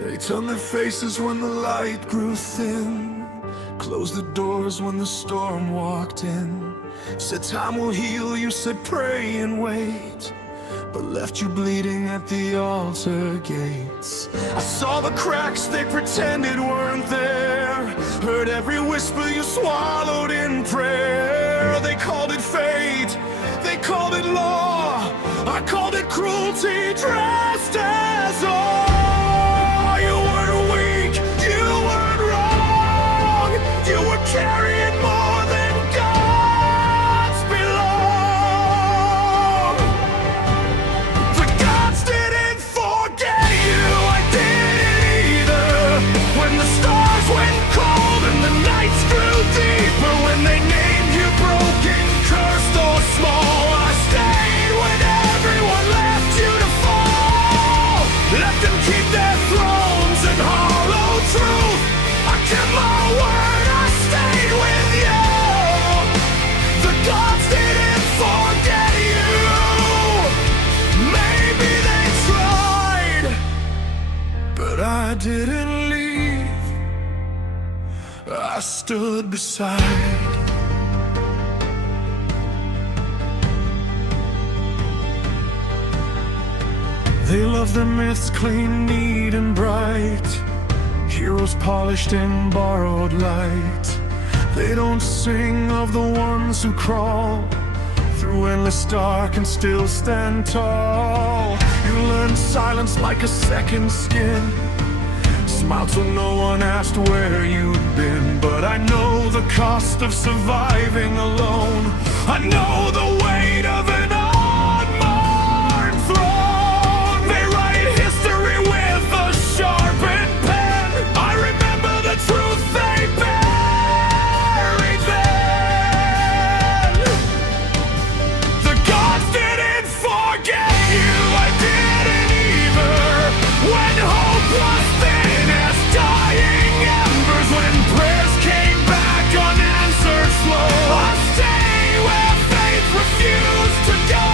They turned their faces when the light grew thin, closed the doors when the storm walked in. Said time will heal, you said pray and wait, but left you bleeding at the altar gates. I saw the cracks they pretended weren't there, heard every whisper you swallowed in prayer. They called it fate, they called it law, I called it cruelty dressed as awe. You weren't weak, you weren't wrong, you were carrying more than gods belong. The gods didn't forget you, I didn't either. When the stars went cold and the nights grew deeper, when they named you broken, cursed or small, I stayed when everyone left you to fall. Let them keep their thrones and hollow truth, I kept my word, I stayed with you. The gods didn't forget you, maybe they tried, but I didn't leave, I stood beside. They love their myths clean, neat and bright, heroes polished in borrowed light. They don't sing of the ones who crawl through endless dark and still stand tall. You learned silence like a second skin, smiled so no one asked where you'd been. But I know the cost of surviving alone, I know the weight of an unmarked throne. They write history with a sharpened pen, I remember the truth they buried then. The gods didn't forget you, I didn't either. When hope was thin as dying embers, when prayers came back unanswered slow, I stay where faith refused to go.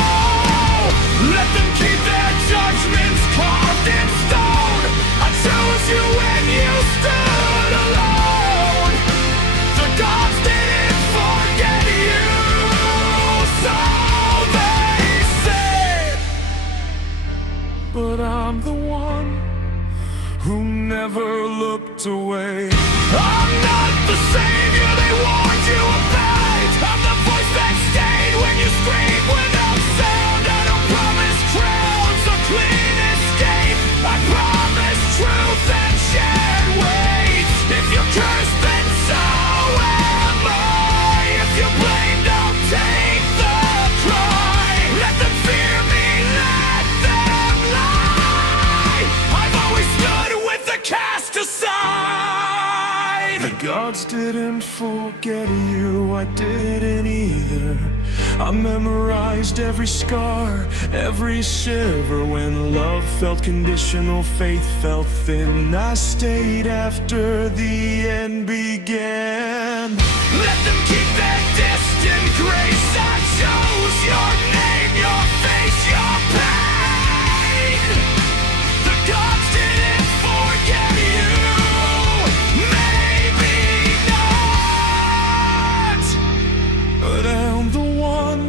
Let them keep their judgments carved in stone, I chose you when you stood alone. The gods didn't forget you, so they say. But I'm the one who never looked away. I'm not the savior they warned you about, I'm the voice that stayed when you screamed without sound. I don't promise crowns or clean escape, I promise truth and shared weight. If you're cursed, then so am I. If you're blamed, I'll take the cry. Let them fear me, let them lie. I've always stood with the cast aside. The gods didn't forget you, I didn't either. I memorized every scar, every shiver. When love felt conditional, faith felt thin, I stayed after the end began. Let them keep their distant grace, I chose your name, your face, your pain. The gods didn't forget you, maybe not, but I'm the one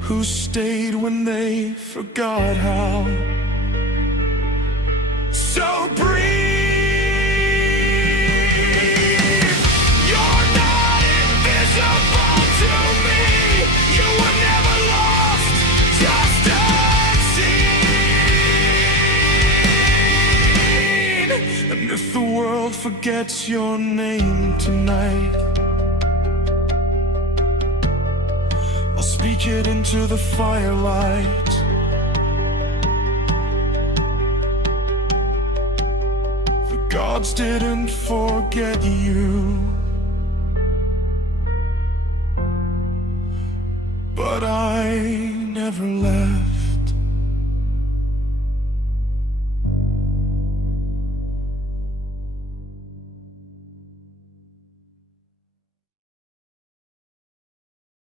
who stayed when they forgot how. So breathe, you're not invisible to me, you were never lost, just unseen. And if the world forgets your name tonight, I'll speak it into the firelight. The gods didn't forget you, but I never left.